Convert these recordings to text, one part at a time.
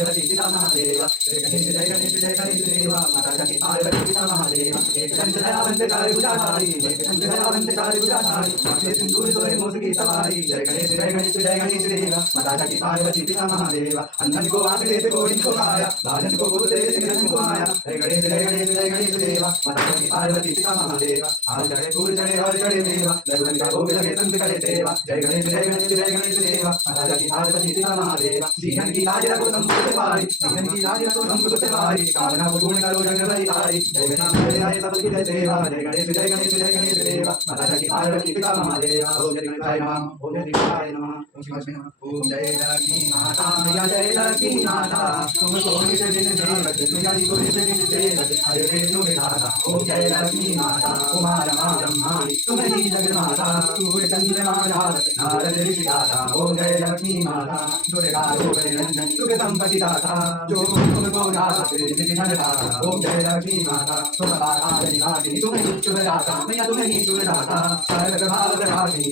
पार्वती पिता महादेव जय गणेश जय गणेश जय गणेश देव माता जाकी पार्वती पिता महादेव एक दंत दयावंत चार भुजाधारी एक दंत दयावंत चार भुजाधारी माथे सिंदूर सोहे मूस की सवारी जय गणेश जय गणेश जय गणेश देव माता जाकी पार्वती पिता महादेव अंधन को आंख देते कोढ़ी को काया बालन को भूत देते निरंजन को माया जय गणेश जय गणेश जय गणेश देव माता जाकी पार्वती पिता महादेव आज चढ़े फूल चढ़े और चढ़े देवा लगन का भोग लगे संत करे देवा जय गणेश जय गणेश जय गणेश देवा माता जाकी पार्वती पिता महादेव दीनन की लाज रखो संत को पारी दीनन की लाज रखो संत को पारी कामना को पूर्ण करो जग भरी तारी जय गणेश जय आए सब की जय देवा जय गणेश जय गणेश जय गणेश देवा माता जाकी पार्वती पिता महादेव ओम जय गणेशाय नमः ओम जय गणेशाय नमः ओम शिवाय नमः ओम जय लक्ष्मी माता या जय लक्ष्मी माता तुम सोनी से दिन देवत तुम्हारी कोई से दिन देवत हरे रेणु विधाता ओम जय लक्ष्मी माता कुमार ब्रह्माणी तुम्हारी जगन्माता सूर्य चंद्र महाराज नारद ऋषि दाता ओम जय लक्ष्मी माता दुर्गा रूप निरंजन सुख संपत्ति दाता जो तुमको दाता सिद्धि धन दाता ओम जय लक्ष्मी माता सुखदाता निवासी तुम्हें शुभ दाता मैया तुम्हें शुभ दाता सर्व भाव प्रकाशी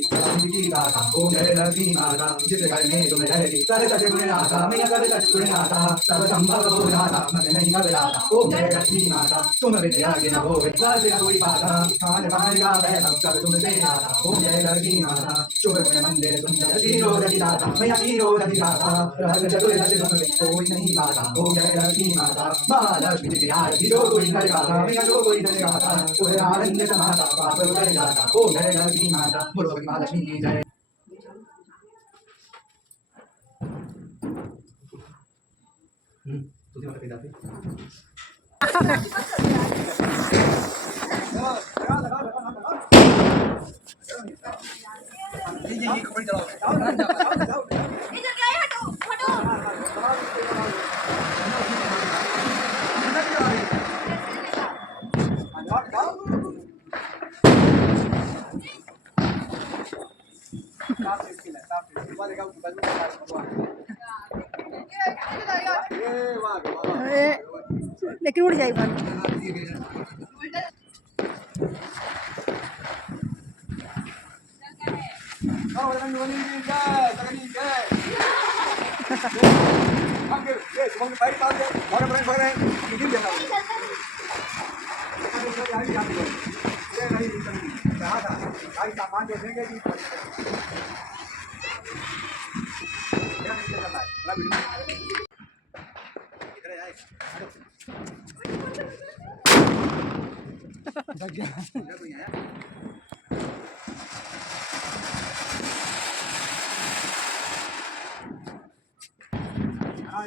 की दाता ओम जय लक्ष्मी माता जिस घर में तुम रहती सर्व सत्य गुण दाता मैया सर्व सत्य गुण दाता सर्व संभव हो दाता मत नहीं घबराता ओम जय लक्ष्मी माता तुम विद्या के न हो विद्वास न कोई पाता खान पान का वह सब तुमसे आता ओम जय लक्ष्मी माता शुभ गुण मंदिर सुंदर हीरो रवि दाता मैया हीरो रवि दाता रहस्य चतुर्दश तुम कोई नहीं पाता ओम जय लक्ष्मी माता महालक्ष्मी की आरती जो कोई कर गाता मैया जो कोई कर गाता तुझे आनंद समाता पाप कर जाता ओम जय लक्ष्मी माता बोलो महालक्ष्मी की जय। तुझे माता पिता ये कपड़े चलाओ इधर क्या है हटो लेकिन उड़ जाएगा हाँ